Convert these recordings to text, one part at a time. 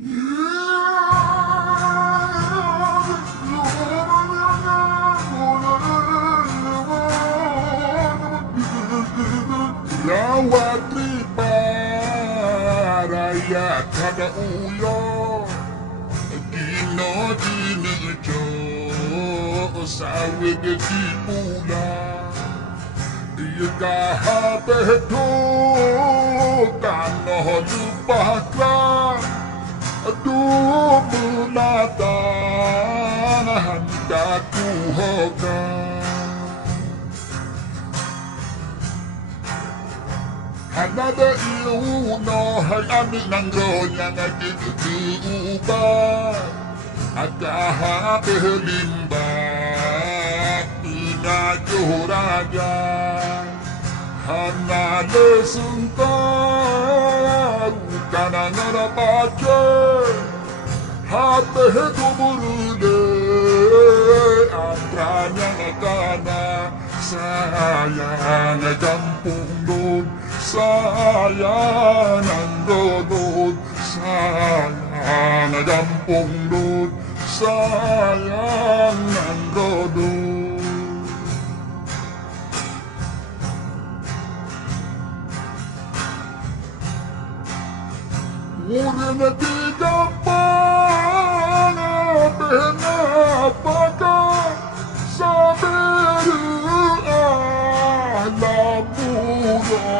Lawatri paraya kada uyo Dino dini jo sawit di pula Ika habeto kano lupaka Dumulatan handaku hoka Hanada iuno hay amin ng ronya na ubat Akahabelimba Inajuraja Hana lesuntar Kanangarapache Habehetu burule Atranya nakana Sayang ay kampung doon Sayang ang rodod Sayang ang kampung doon Sayang ang rodod Uri na di ka pa Pinapaka sa Lamuraka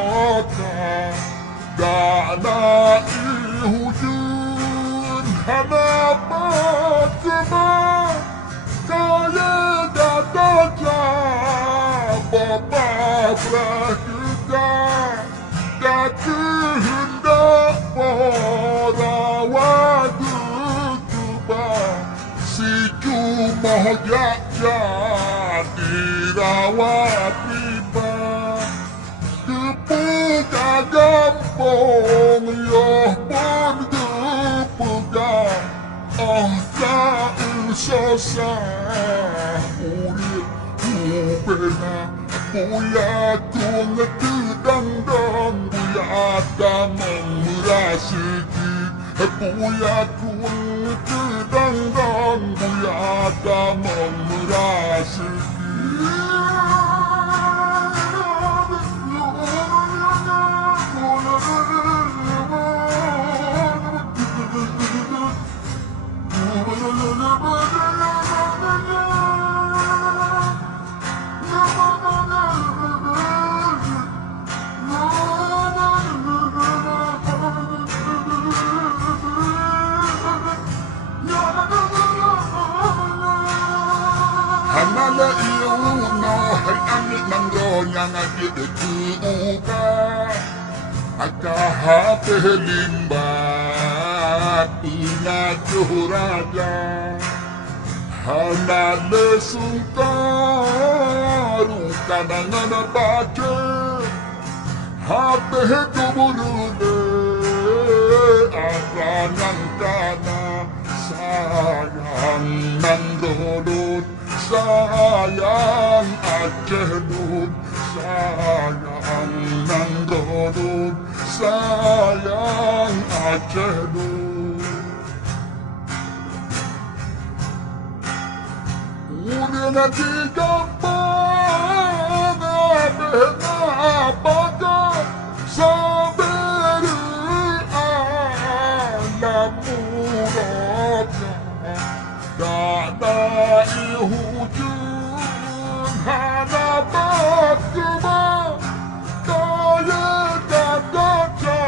Dana ihujun hanapat kema Kaya dadaja Bababrakita Dati hendak Porawatutuba Si cuma jaja dirawat riba Kepuka gampong yoh pun kepuka Oh kail sosah Ulit upena Buya kung tudang-dang Buya damang merasiki Buya kung tudang-dang Buya damang merasiki Hanala iuno hay amit ng ronya nga ubat Akahabelimba Inajuraja Hana lesuntar Kanangarapache Habehetu burune Akanang kana Sayang ng rodod Sayang ajenut Sayang ng rodod Sayang ajenut Uli na di gampang Pinapaka sa Lamuraka Dana ihujun hanapat kema Kaya dadaja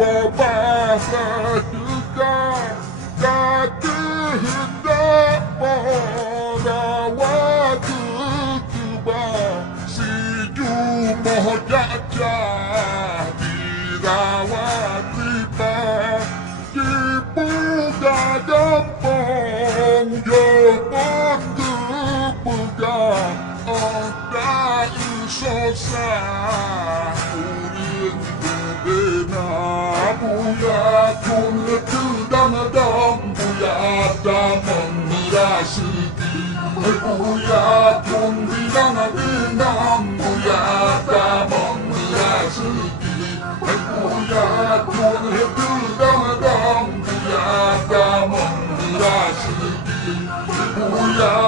Bababrakita Dati hendak Porawatutuba Si jumoh jaja dirawat riba Dibuka gampang Jepot kebuka Oda isosah Urin bubena Buya kun tudang-dang Buya damang merasiki Buya kun binang-binang Buya damang merasiki Buya kun tudang-dang Hallelujah.